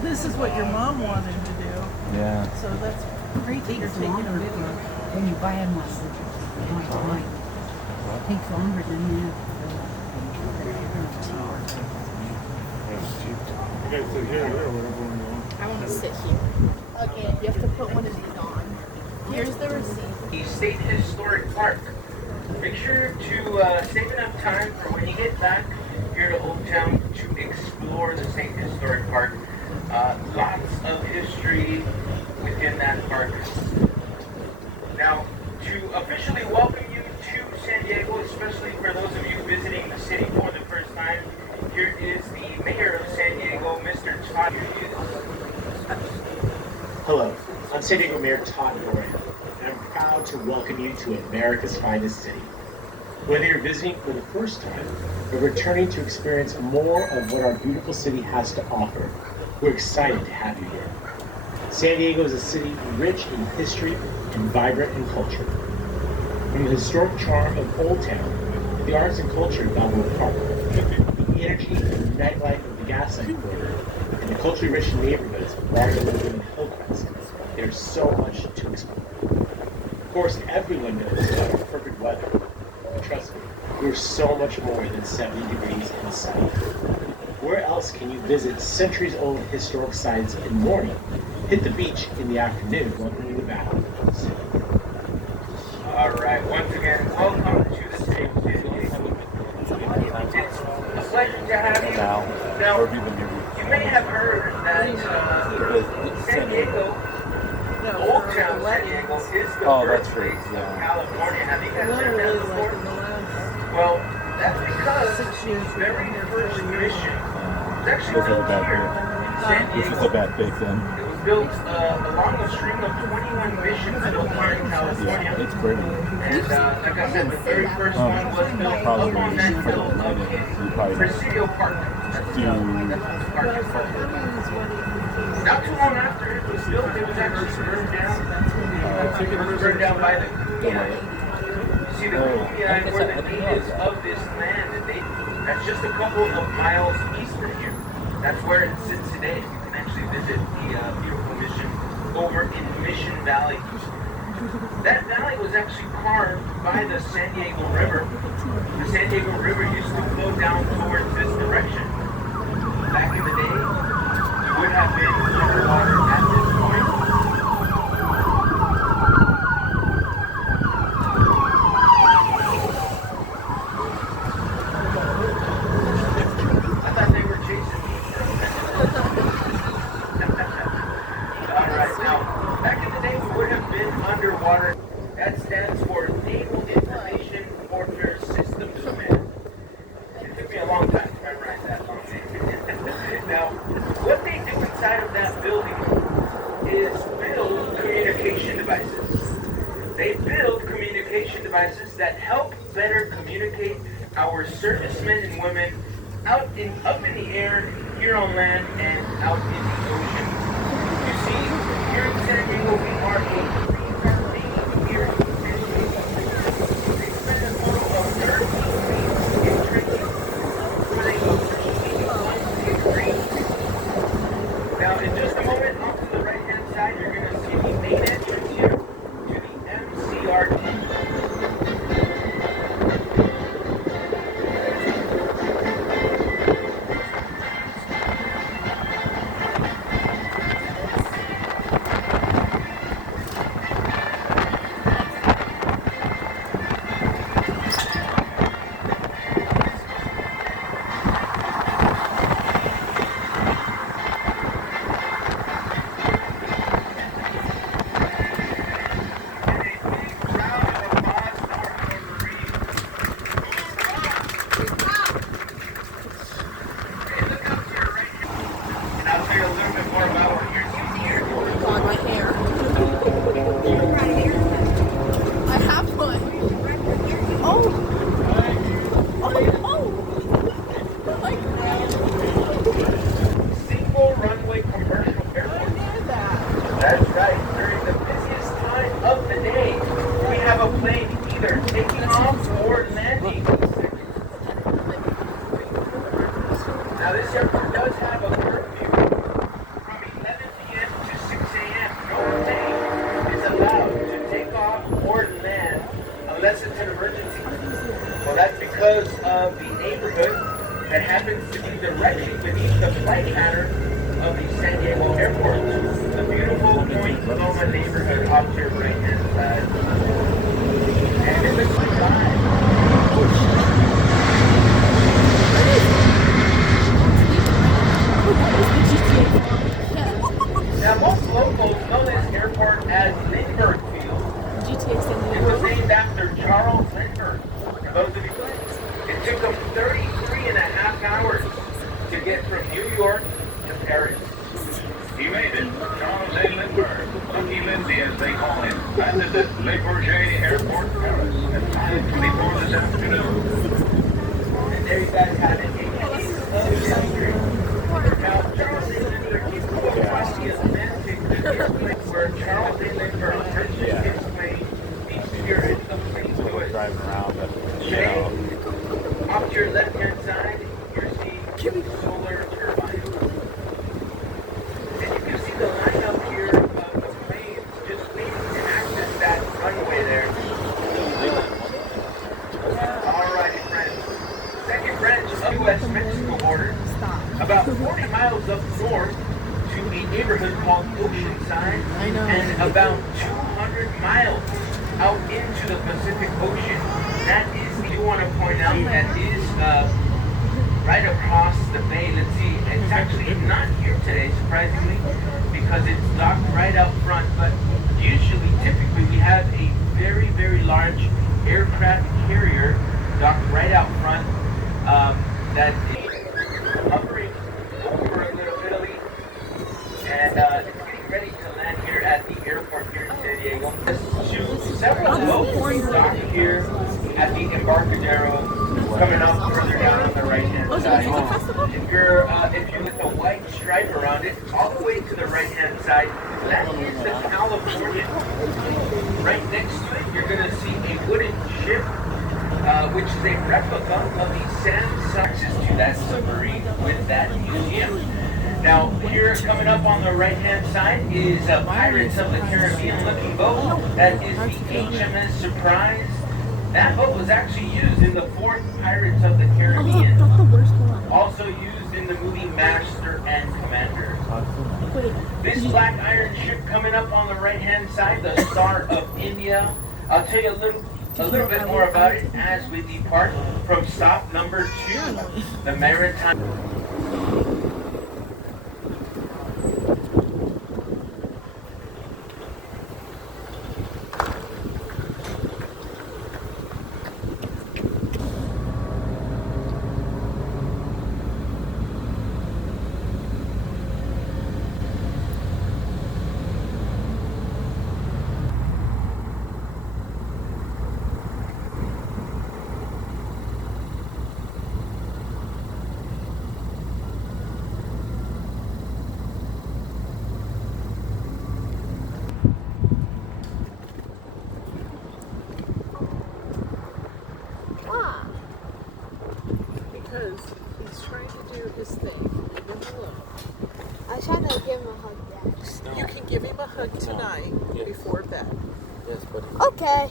This is what your mom wanted to do. Yeah. So that's great that you're taking a video. When you buy them online, it takes longer than that. I want to sit here. Okay, you have to put one of these on. Here's the receipt. The State Historic Park. Make sure to save enough time for when you get back here to Old Town to explore the State Historic Park. Lots of history within that park. Now, to officially welcome you to San Diego, especially for those of you visiting the city for the first time, here is the mayor of San Diego, Mr. Todd. Hello, I'm San Diego Mayor Todd Moran, and I'm proud to welcome you to America's finest city. Whether you're visiting for the first time or returning to experience more of what our beautiful city has to offer, we're excited to have you here. San Diego is a city rich in history and vibrant in culture. From the historic charm of Old Town, the arts and culture of Balboa Park, the energy and nightlife of the Gaslight Quarter, and the culturally rich neighborhoods of Barrio and Hillcrest, there's so much to explore. Of course, everyone knows about our perfect weather. But trust me, we're so much more than 70 degrees and sunny. Where else can you visit centuries-old historic sites in the morning, hit the beach in the afternoon, welcoming the valley? All right, once again, welcome to the state. It's a pleasure to have you. Now, you may have heard that San Diego, Old Town San Diego, is the birthplace of California. Have you guys heard that before? Well, that's because the very first mission was actually built here in San Diego. This is a bad big then. It was built along a string of 21 missions built here in California. Yeah, it's pretty. And like I said, the very first one was built up on that hill up in Presidio Park. Not too long after it was built, it was actually burned down. It was burned down by the Kumeyaay. You see the Kumeyaay were the natives of this land, and that's just a couple of miles east from here. That's where it sits today. You can actually visit the beautiful mission over in Mission Valley. That valley was actually carved by the San Diego River. The San Diego River used to flow down towards this direction. Back in the day, we would have been underwater at this point. I thought they were chasing me for a minute. All right, now, back in the day, we would have been underwater. That stands for Naval Information Warfare Systems Command. It took me a long time to memorize that long name. Now, what they do inside of that building is build communication devices. They build communication devices that help better communicate our servicemen and women up in the air, here on land, and out in the ocean. You see, here in San Diego, we are a three-star Navy here in San Diego. They spend a total of 13 weeks in training where they officially now, in just a moment, off to the right-hand side, you're going to see the main entrance here to the MCRT. emergency. Well, that's because of the neighborhood that happens to be directly beneath the flight pattern of the San Diego airport. The beautiful Point Loma neighborhood off to your right-hand side. And it looks like live. Now, most locals know this airport as Lindbergh Field. It was named after Charles Lindbergh. For those of you, it took them 33 and a half hours to get from New York to Paris. He made it. Charles A. Lindbergh, Lucky Lindsay as they call him, landed at Le Bourget Airport, Paris at 5:24 this afternoon. And there you guys have it. A piece of history. Now, Charles A. Lindbergh is going across the Atlantic to this place where Charles A. Lindbergh purchased his plane, the Spirit of St. Louis. Driving around, but Today, off to your left-hand side, you're seeing solar turbines. And you can see the lineup here of the planes just waiting to access that runway there. Alrighty, friends. Second branch of the U.S.-Mexico border. About 40 miles up north to a neighborhood called Oceanside. And about 200 miles out into the Pacific Ocean. That is, I do want to point out, that is right across the bay. Let's see, it's actually not here today, surprisingly, because it's docked right out front. But usually, typically, we have a very, very large aircraft carrier docked right out front that is hovering over Little Italy, and it's getting ready to land here at the airport here in San Diego. Several boats docked here at the Embarcadero, coming up further down on the right-hand side. If you're with a white stripe around it, all the way to the right-hand side, that is the California. Right next to it, you're going to see a wooden ship, which is a replica of the Sam access to that submarine with that museum. Now, here coming up on the right-hand side is a Pirates of the Caribbean looking boat. That is the HMS Surprise. That boat was actually used in the fourth Pirates of the Caribbean. Also used in the movie Master and Commander. This black iron ship coming up on the right-hand side, the Star of India. I'll tell you a little bit more about it as we depart from stop number 2, the Maritime. Because he's trying to do his thing. Leave him alone. I was trying to give him a hug back. You can give him a hug tonight before bed. yes, but Okay.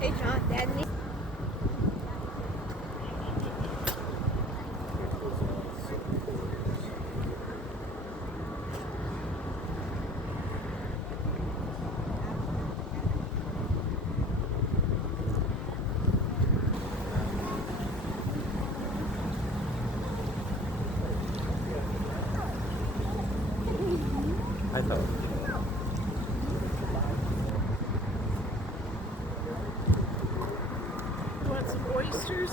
Hey John, Dad needs. I thought. You want some oysters?